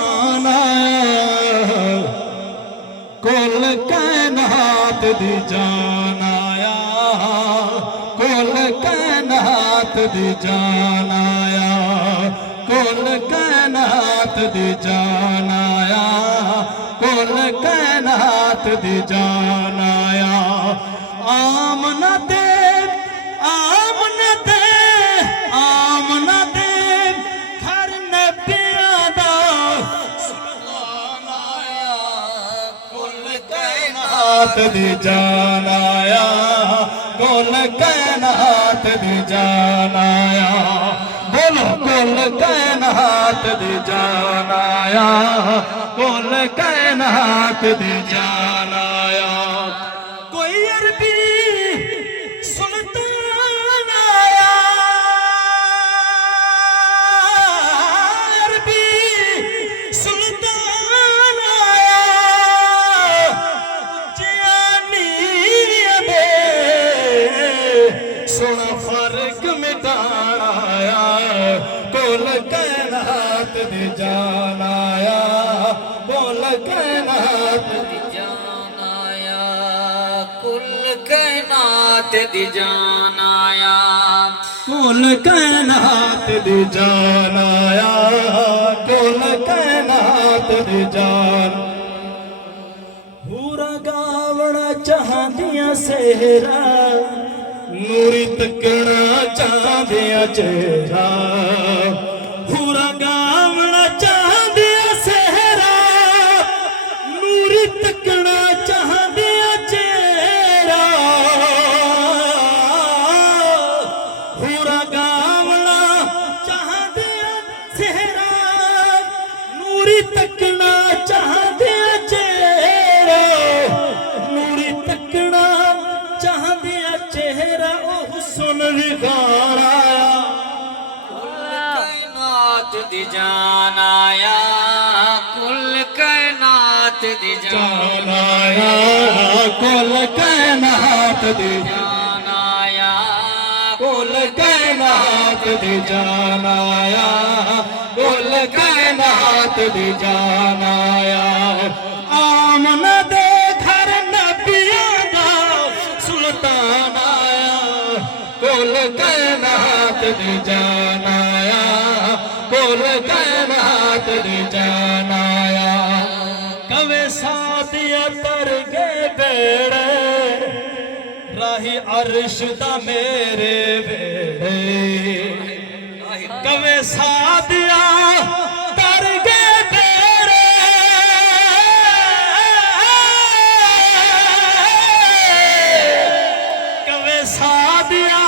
सुल्तान आया, कुल कायनात दी जान आया, कुल कायनात दी जान आया, कुल कायनात दी जान आया, कुल कायनात दी जान आया। आमना दे, आमना दे, आमना दे घर नबियां दा सुल्तान आया, कुल कायनात दी जान आया, कुल कायनात दी जान आया। बोलो कुल कायनात दी जान आया, कुल कायनात दी जान आया। कोई अरबी सुल्तान आया, अरबी सुल्तान आया, उज्जैनी दे सुन फर्क मिटान आया, कुल कायनात दी जान आया, कुल कायनात दी जान आया, कुल कायनात दी जान आया, कुल कायनात दी जान आया, कुल कायनात दी जान। पूरा गावना चाहदियां सेहरा, नूरी तकना चाहदियां चेहरा, पूरा गावना चाहदियां सेहरा, नूरी तकना चाहदियां चेहरा, पूरा गावना चाहदियां सेहरा, नूरी तकना चाहदियां चेहरा, नूरी तकना चाहदियां चेहरा, ओ हुस्न विखार आया, कायनात दी जान आया, कुल कायनात दी जान आया, कुल कायनात दी जान आया, कुल कायनात दी जान आया, कुल कायनात दी जान आया। आमना दे घर नबियां दा सुल्तान आया, कुल कायनात दी जान आया, कुल कायनात दी जान आया। कवे सादिया तर गए बेड़े, राही अर्श दा मेरे बेड़े, कवे सादिया तर गए बेड़े, कवे सादिया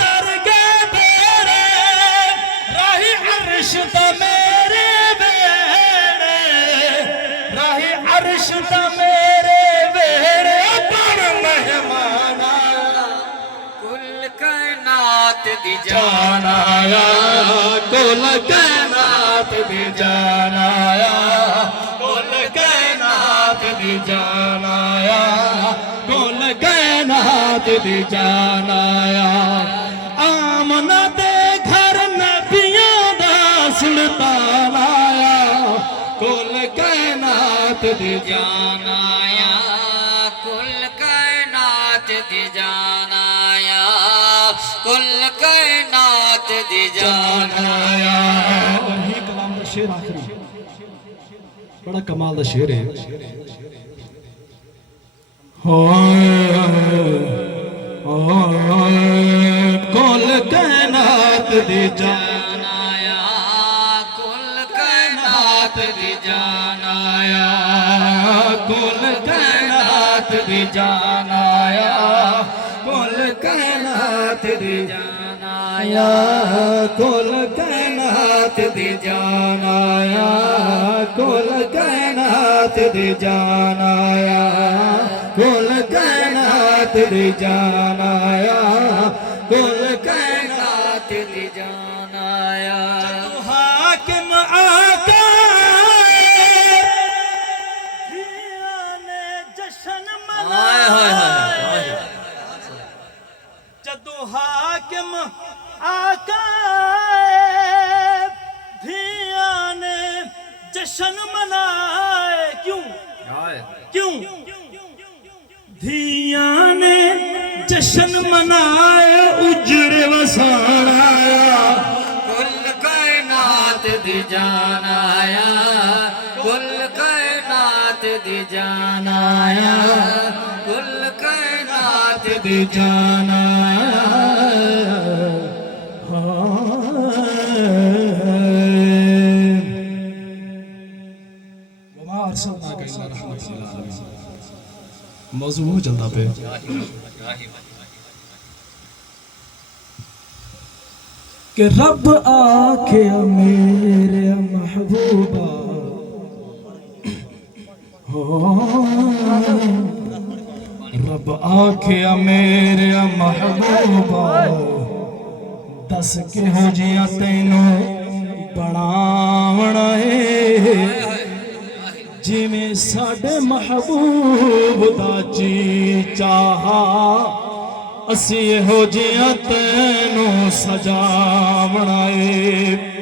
तर गए बेड़े, राही अर्श दा मेरे बेड़े, राही अर्श दा मेरे बेड़े, पर मेहमान आया, कुल कायनात दी जान आया, कुल कायनात दी जान आया, कुल कायनात दी जान आया, कुल कायनात दी जान आया। आमना दे घर नबियां दा सुल्तान आया, कुल कायनात दी जान आया, कुल कायनात दी जान आया, कुल कायनात दी जान आया। और ये कलाम दा शेर आखिरी बड़ा कमाल दा शेर है। कुल कायनात दी जान आया, कुल कायनात दी जान आया, कुल कायनात दी जान आया, कुल कायनात दी जान आया, कुल कायनात दी जान आया, कुल कायनात दी जान आया, कुल कायनात दी जान आया, कुल कायनात दी जान आया। हाकिम आका ने जश्न मनाया, जदों हाकिम आका धिया ने जश्न मनाए क्यों क्यों धियां ने जश्न मनाए उजड़े वसाना कुल कायनात दी जान आया कुल कायनात दी जान आया कुल कायनात दी जाना मौजू हो चलता पे कि रब आखे मेरे महबूबा हो रब आखे मेरे महबूबा दस के हो जिया तेनों बनावना है जिमें साडे महबूब दा जी चाहा असी हो जिया तेनों सजावना है